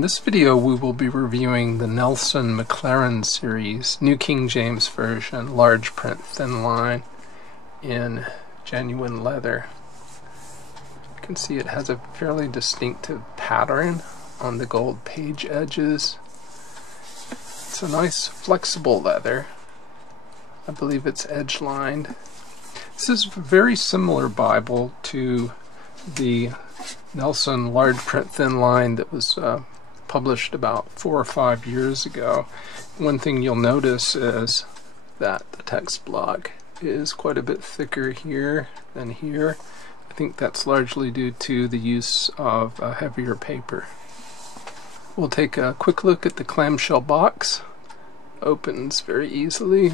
In this video we will be reviewing the Nelson Maclaren series, New King James Version, large print, thin line, in genuine leather. You can see it has a fairly distinctive pattern on the gold page edges. It's a nice flexible leather. I believe it's edge lined. This is a very similar Bible to the Nelson large print thin line that was published about 4 or 5 years ago. One thing you'll notice is that the text block is quite a bit thicker here than here. I think that's largely due to the use of heavier paper. We'll take a quick look at the clamshell box. Opens very easily,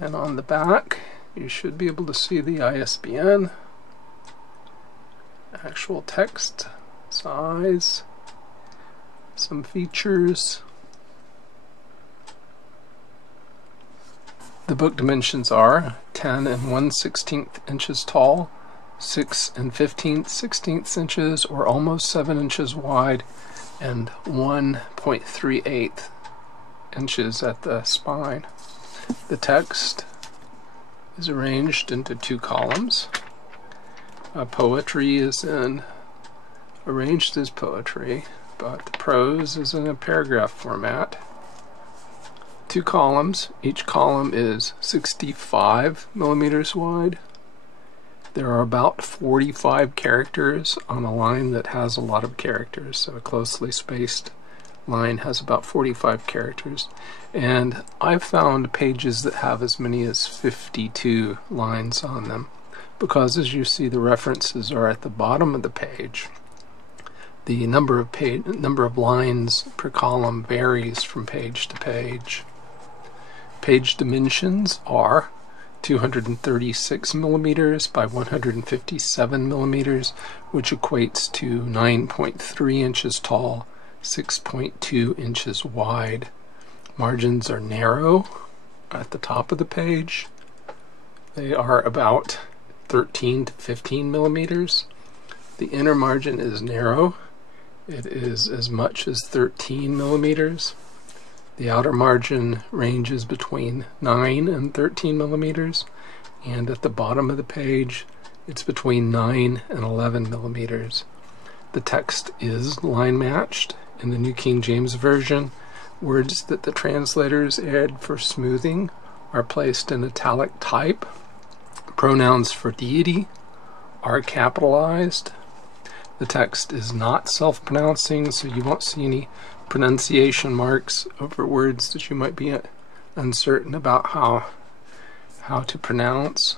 and on the back you should be able to see the ISBN, actual text, size, some features. The book dimensions are 10 1/16 inches tall, 6 15/16 inches, or almost 7 inches wide, and 1.38 inches at the spine. The text is arranged into 2 columns. Poetry is arranged as poetry, but the prose is in a paragraph format. 2 columns. Each column is 65 millimeters wide. There are about 45 characters on a line that has a lot of characters, so a closely spaced line has about 45 characters. And I've found pages that have as many as 52 lines on them, because as you see, the references are at the bottom of the page. The number of lines per column varies from page to page. Page dimensions are 236 millimeters by 157 millimeters, which equates to 9.3 inches tall, 6.2 inches wide. Margins are narrow at the top of the page. They are about 13 to 15 millimeters. The inner margin is narrow. It is as much as 13 millimeters. The outer margin ranges between 9 and 13 millimeters, and at the bottom of the page it's between 9 and 11 millimeters. The text is line matched in the New King James Version. Words that the translators add for smoothing are placed in italic type. Pronouns for deity are capitalized. The text is not self-pronouncing, so you won't see any pronunciation marks over words that you might be uncertain about how to pronounce.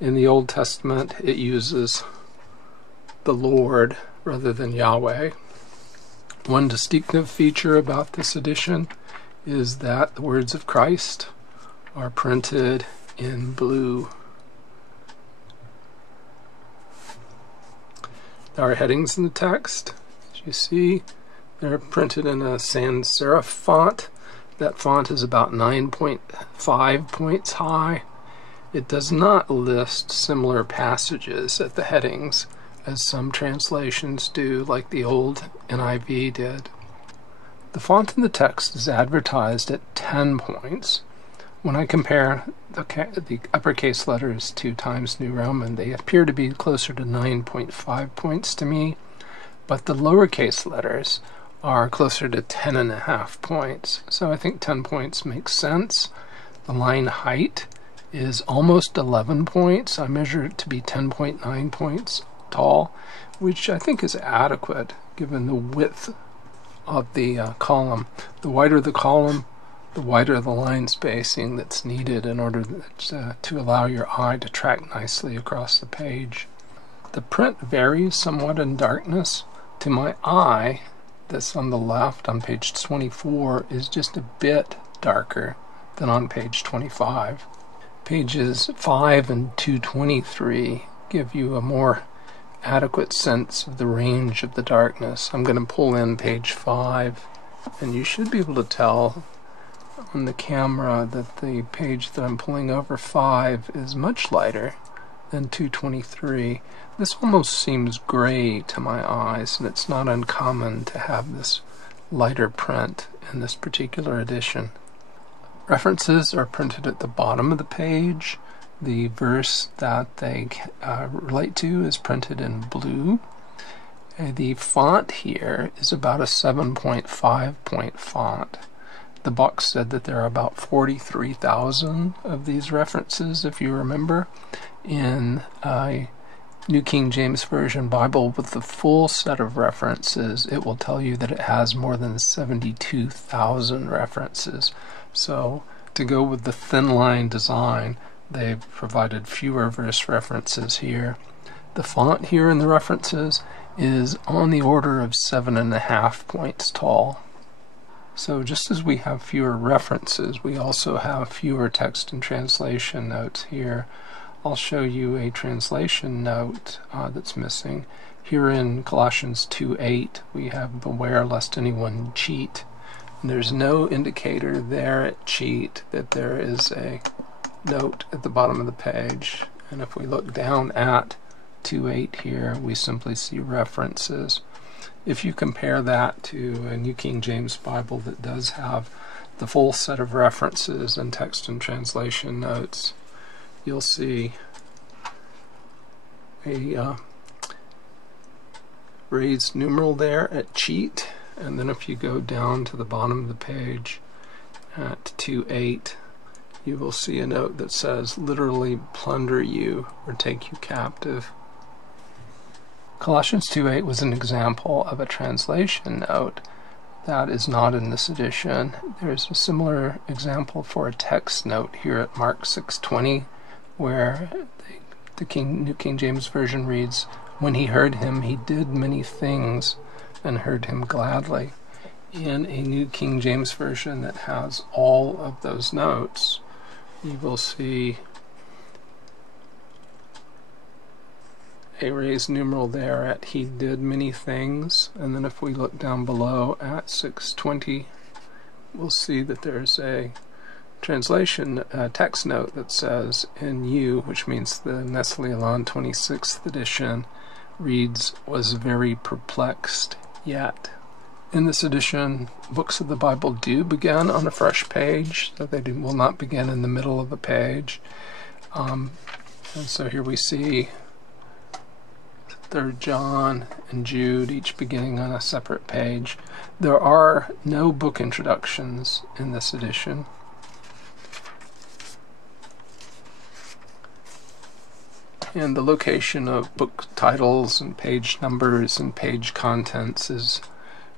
In the Old Testament, it uses the Lord rather than Yahweh. One distinctive feature about this edition is that the words of Christ are printed in blue. There are headings in the text. As you see, they're printed in a sans serif font. That font is about 9.5 points high. It does not list similar passages at the headings as some translations do, like the old NIV did. The font in the text is advertised at 10 points. When I compare the uppercase letters to Times New Roman, they appear to be closer to 9.5 points to me, but the lowercase letters are closer to 10.5 points. So I think 10 points makes sense. The line height is almost 11 points. I measure it to be 10.9 points tall, which I think is adequate given the width of the column. The wider the column, the wider the line spacing that's needed in order to allow your eye to track nicely across the page. The print varies somewhat in darkness. To my eye, this on the left on page 24 is just a bit darker than on page 25. Pages 5 and 223 give you a more adequate sense of the range of the darkness. I'm going to pull in page 5, and you should be able to tell on the camera that the page that I'm pulling over 5 is much lighter and 223. This almost seems gray to my eyes, and it's not uncommon to have this lighter print in this particular edition. References are printed at the bottom of the page. The verse that they relate to is printed in blue. The font here is about a 7.5 point font. The box said that there are about 43,000 of these references, if you remember. In a New King James Version Bible with the full set of references, it will tell you that it has more than 72,000 references. So to go with the thin line design, they've provided fewer verse references here. The font here in the references is on the order of 7.5 points tall. So just as we have fewer references, we also have fewer text and translation notes here. I'll show you a translation note that's missing. Here in Colossians 2:8 we have beware lest anyone cheat. And there's no indicator there at cheat that there is a note at the bottom of the page. And if we look down at 2:8 here, we simply see references. If you compare that to a New King James Bible that does have the full set of references and text and translation notes, you'll see a raised numeral there at cheat, and then if you go down to the bottom of the page at 2:8, you will see a note that says literally plunder you or take you captive. Colossians 2:8 was an example of a translation note that is not in this edition. There's a similar example for a text note here at Mark 6:20, where the New King James Version reads, "When he heard him, he did many things and heard him gladly." In a New King James Version that has all of those notes, you will see a raised numeral there at "he did many things," and then if we look down below at 6:20, we'll see that there's a translation text note that says "in you," which means the Nestle Aland 26th edition reads, "was very perplexed yet." In this edition, books of the Bible do begin on a fresh page, so they will not begin in the middle of a page. And so here we see 3rd John and Jude each beginning on a separate page. There are no book introductions in this edition. And the location of book titles and page numbers and page contents is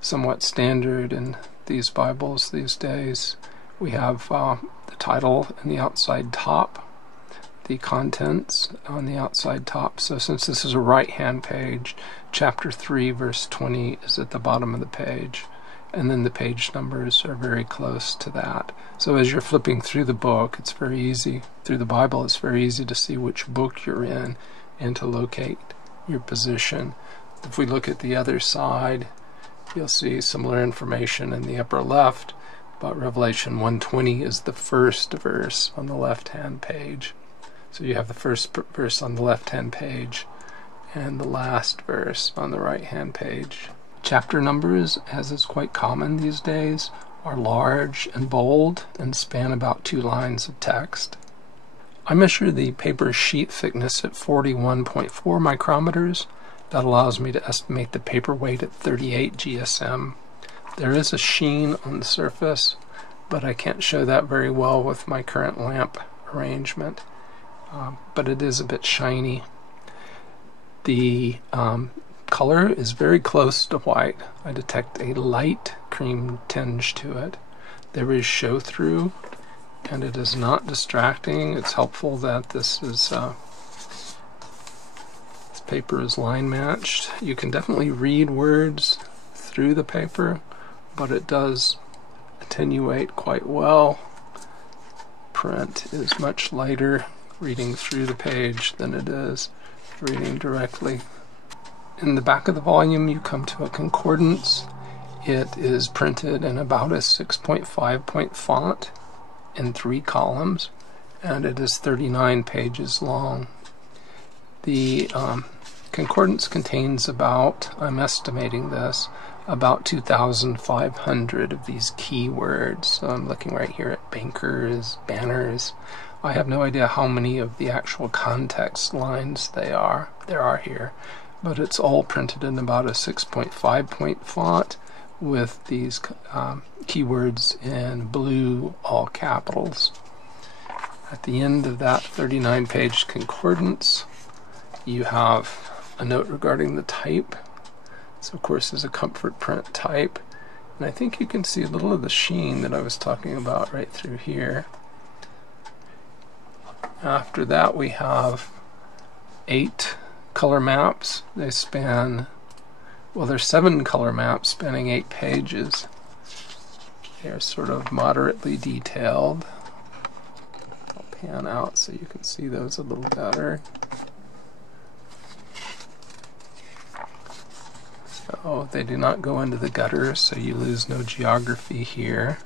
somewhat standard in these Bibles these days. We have the title in the outside top, the contents on the outside top. So since this is a right-hand page, chapter 3 verse 20 is at the bottom of the page, and then the page numbers are very close to that. So as you're flipping through the book, it's very easy, through the Bible, it's very easy to see which book you're in and to locate your position. If we look at the other side, you'll see similar information in the upper left, but Revelation 1:20 is the first verse on the left-hand page. So you have the first verse on the left-hand page and the last verse on the right-hand page. Chapter numbers, as is quite common these days, are large and bold and span about 2 lines of text. I measure the paper sheet thickness at 41.4 micrometers. That allows me to estimate the paper weight at 38 GSM. There is a sheen on the surface, but I can't show that very well with my current lamp arrangement. But it is a bit shiny. The color is very close to white. I detect a light cream tinge to it. There is show through, and it is not distracting. It's helpful that this paper is line matched. You can definitely read words through the paper, but it does attenuate quite well. Print is much lighter reading through the page than it is reading directly. In the back of the volume you come to a concordance. It is printed in about a 6.5 point font in 3 columns, and it is 39 pages long. The concordance contains about, I'm estimating this, about 2,500 of these keywords. So I'm looking right here at bankers, banners. I have no idea how many of the actual context lines there are here, but it's all printed in about a 6.5 point font with these keywords in blue, all capitals. At the end of that 39-page concordance, you have a note regarding the type. So of course there's a comfort print type, and I think you can see a little of the sheen that I was talking about right through here. After that we have 8 color maps. They span, well, there's 7 color maps spanning 8 pages. They're sort of moderately detailed. I'll pan out so you can see those a little better. So they do not go into the gutter, so you lose no geography here.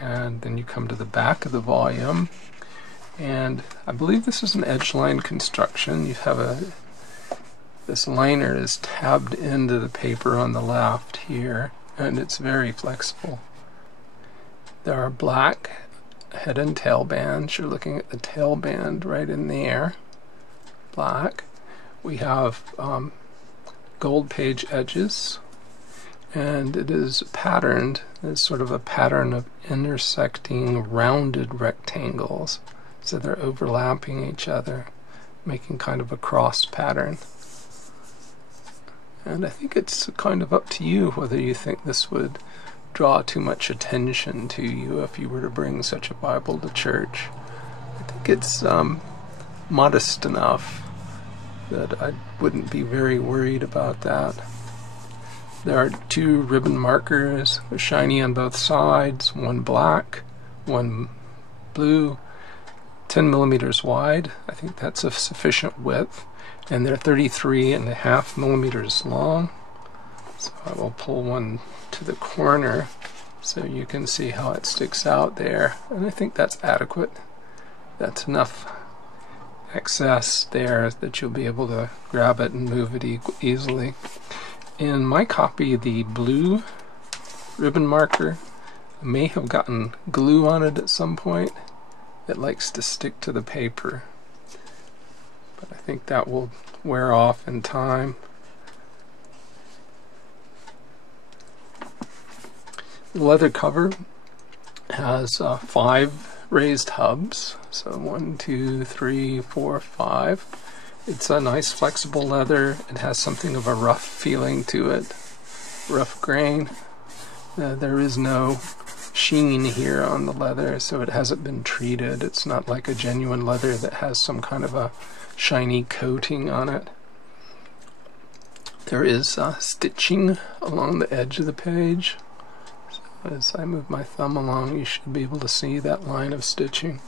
And then you come to the back of the volume, and I believe this is an edge line construction. You have this liner is tabbed into the paper on the left here, and it's very flexible. There are black head and tail bands. You're looking at the tail band right in there, black. We have gold page edges, and it is patterned as sort of a pattern of intersecting rounded rectangles, so they're overlapping each other, making kind of a cross pattern. And I think it's kind of up to you whether you think this would draw too much attention to you if you were to bring such a Bible to church. I think it's modest enough that I wouldn't be very worried about that. There are 2 ribbon markers, they're shiny on both sides, one black, one blue, 10 millimeters wide. I think that's a sufficient width, and they're 33.5 millimeters long. So I will pull one to the corner so you can see how it sticks out there, and I think that's adequate. That's enough excess there that you'll be able to grab it and move it easily. In my copy, the blue ribbon marker may have gotten glue on it at some point. It likes to stick to the paper, but I think that will wear off in time. The leather cover has 5 raised hubs, so 1, 2, 3, 4, 5. It's a nice flexible leather. It has something of a rough feeling to it, rough grain. There is no sheen here on the leather, so it hasn't been treated. It's not like a genuine leather that has some kind of a shiny coating on it. There is stitching along the edge of the page. So as I move my thumb along, you should be able to see that line of stitching.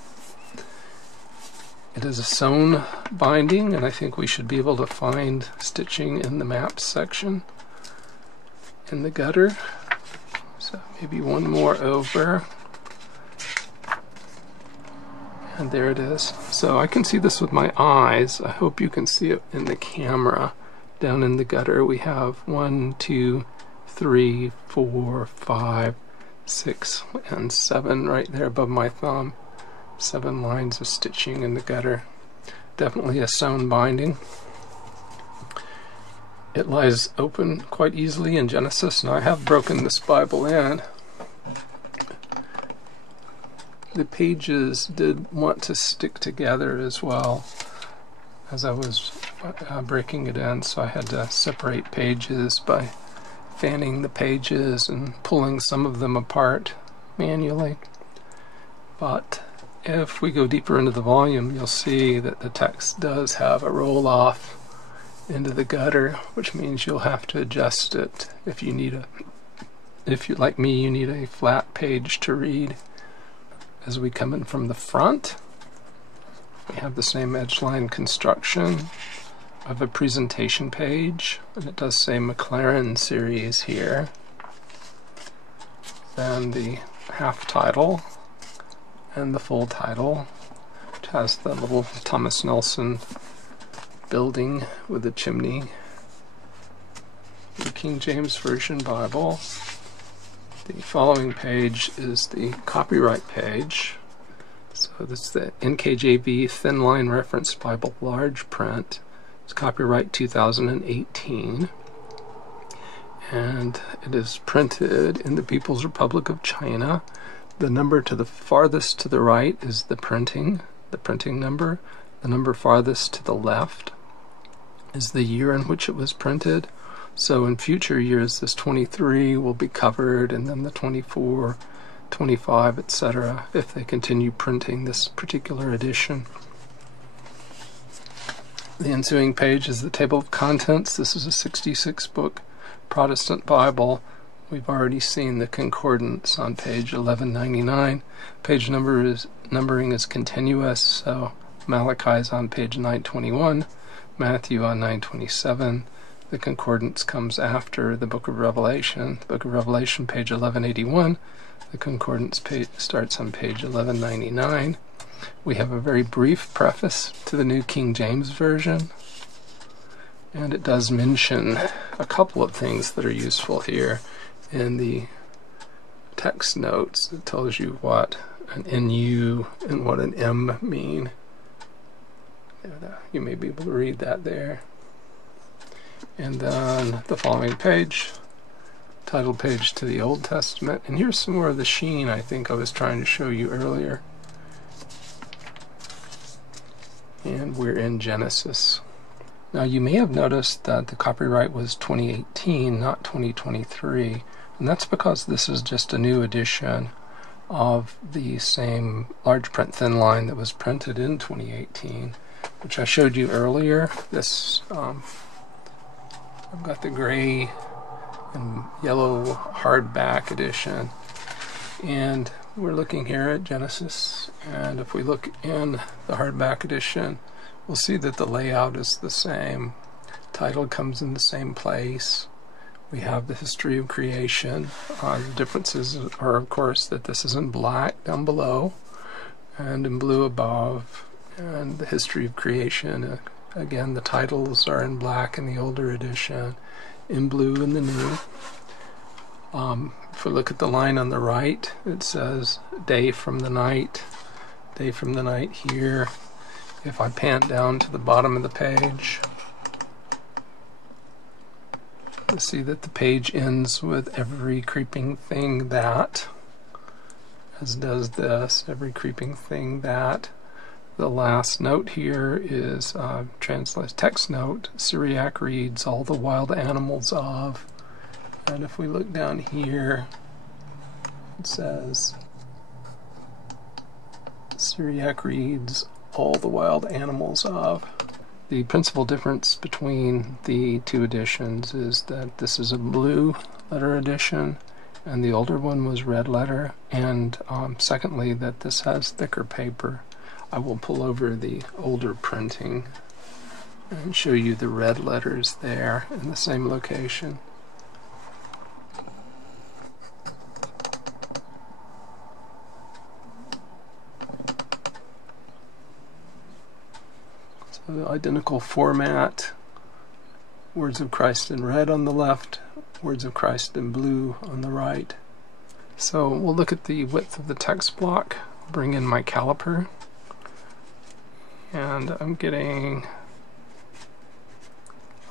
It is a sewn binding, and I think we should be able to find stitching in the maps section in the gutter. So maybe one more over, and there it is. So I can see this with my eyes. I hope you can see it in the camera. Down in the gutter we have 1, 2, 3, 4, 5, 6, and 7 right there above my thumb. 7 lines of stitching in the gutter. Definitely a sewn binding. It lies open quite easily in Genesis, and I have broken this Bible in. The pages did want to stick together as well as I was breaking it in, so I had to separate pages by fanning the pages and pulling some of them apart manually. But if we go deeper into the volume, you'll see that the text does have a roll-off into the gutter, which means you'll have to adjust it if you need if you, like me, you need a flat page to read. As we come in from the front, we have the same edge line construction of a presentation page, and it does say Maclaren series here. Then the half title and the full title. has the little Thomas Nelson building with a chimney. The King James Version Bible. The following page is the copyright page. So this is the NKJV Thinline Reference Bible, large print. It's copyright 2018. And it is printed in the People's Republic of China. The number to the farthest to the right is the printing number. The number farthest to the left is the year in which it was printed. So in future years, this 23 will be covered, and then the 24, 25, etc., if they continue printing this particular edition. The ensuing page is the table of contents. This is a 66-book Protestant Bible. We've already seen the concordance on page 1199. Page numbering is continuous, so Malachi is on page 921, Matthew on 927. The concordance comes after the book of Revelation. The book of Revelation, page 1181. The concordance page starts on page 1199. We have a very brief preface to the New King James Version, and it does mention a couple of things that are useful here in the text notes. It tells you what an NU and what an M mean. You may be able to read that there. And then the following page, title page to the Old Testament. And here's some more of the sheen I think I was trying to show you earlier. And we're in Genesis. Now you may have noticed that the copyright was 2018, not 2023. And that's because this is just a new edition of the same large print thin line that was printed in 2018, which I showed you earlier. This I've got the gray and yellow hardback edition, and we're looking here at Genesis, and if we look in the hardback edition, we'll see that the layout is the same. Title comes in the same place. We have the history of creation. The differences are, of course, that this is in black down below and in blue above, and the history of creation. Again, the titles are in black in the older edition, in blue in the new. If we look at the line on the right, it says day from the night here. If I pan down to the bottom of the page, you see that the page ends with every creeping thing that, as does this, every creeping thing that. The last note here is translated text note. Syriac reads, all the wild animals of. And if we look down here, it says Syriac reads, all the wild animals of. The principal difference between the two editions is that this is a blue letter edition and the older one was red letter, and secondly that this has thicker paper. I will pull over the older printing and show you the red letters there in the same location. So the identical format, words of Christ in red on the left, words of Christ in blue on the right. So we'll look at the width of the text block, bring in my caliper, and I'm getting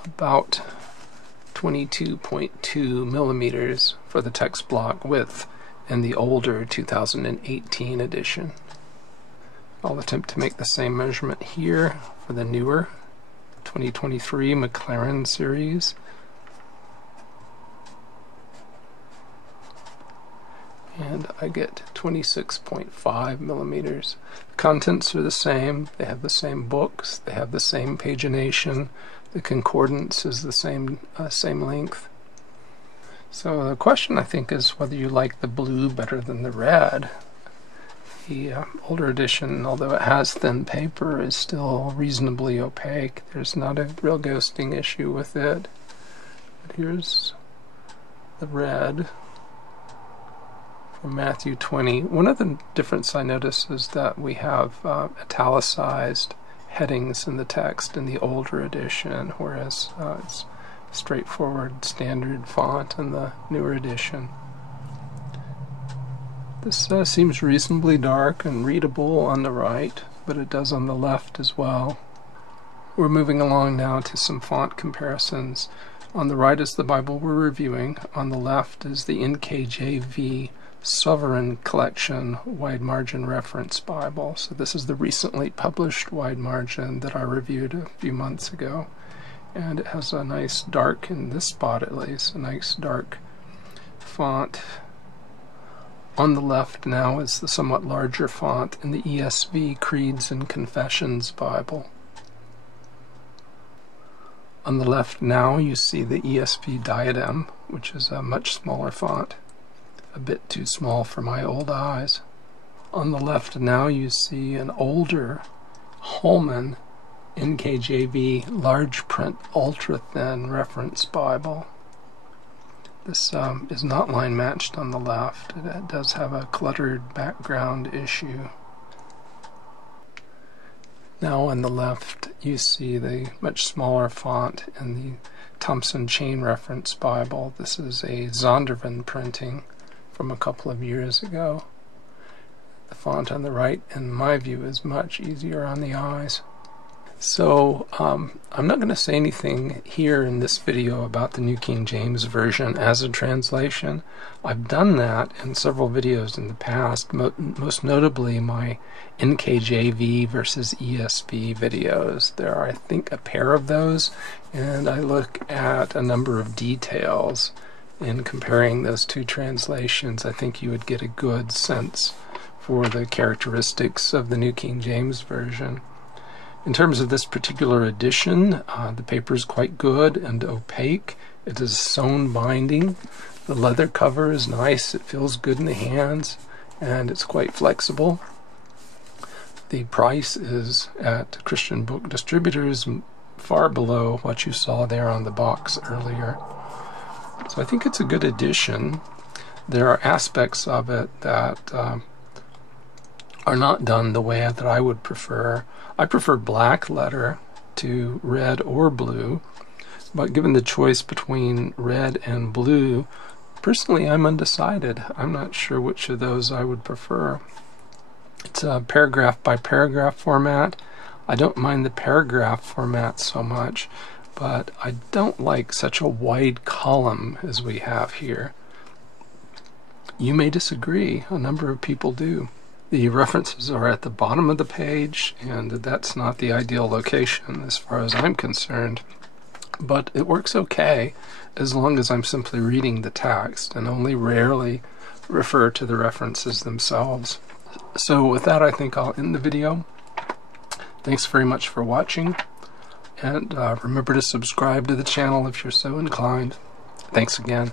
about 22.2 millimeters for the text block width in the older 2018 edition. I'll attempt to make the same measurement here for the newer 2023 Maclaren series. And I get 26.5 millimeters. The contents are the same. They have the same books. They have the same pagination. The concordance is the same length. So the question, I think, is whether you like the blue better than the red. The older edition, although it has thin paper, is still reasonably opaque. There's not a real ghosting issue with it. But here's the red. from Matthew 20. One of the differences I notice is that we have italicized headings in the text in the older edition, whereas it's straightforward standard font in the newer edition. This seems reasonably dark and readable on the right, but it does on the left as well. We're moving along now to some font comparisons. On the right is the Bible we're reviewing. On the left is the NKJV Sovereign Collection Wide Margin Reference Bible. So this is the recently published wide margin that I reviewed a few months ago. And it has a nice dark, in this spot at least, a nice dark font. On the left now is the somewhat larger font in the ESV Creeds and Confessions Bible. On the left now you see the ESV Diadem, which is a much smaller font, a bit too small for my old eyes. On the left now you see an older Holman NKJV Large Print Ultra Thin Reference Bible. This is not line matched on the left. It does have a cluttered background issue. Now on the left you see the much smaller font in the Thompson Chain Reference Bible. This is a Zondervan printing from a couple of years ago. The font on the right, in my view, is much easier on the eyes. So I'm not going to say anything here in this video about the New King James Version as a translation. I've done that in several videos in the past, most notably my NKJV versus ESV videos. There are, I think, a pair of those, and I look at a number of details in comparing those two translations. I think you would get a good sense for the characteristics of the New King James Version. In terms of this particular edition, the paper is quite good and opaque. It is sewn binding. The leather cover is nice. It feels good in the hands, and it's quite flexible. The price is at Christian book distributors far below what you saw there on the box earlier. So I think it's a good edition. There are aspects of it that are not done the way that I would prefer. I prefer black letter to red or blue, but given the choice between red and blue, personally I'm undecided. I'm not sure which of those I would prefer. It's a paragraph by paragraph format. I don't mind the paragraph format so much, but I don't like such a wide column as we have here. You may disagree. A number of people do. The references are at the bottom of the page, and that's not the ideal location as far as I'm concerned. But it works okay as long as I'm simply reading the text and only rarely refer to the references themselves. So with that, I think I'll end the video. Thanks very much for watching, and remember to subscribe to the channel if you're so inclined. Thanks again.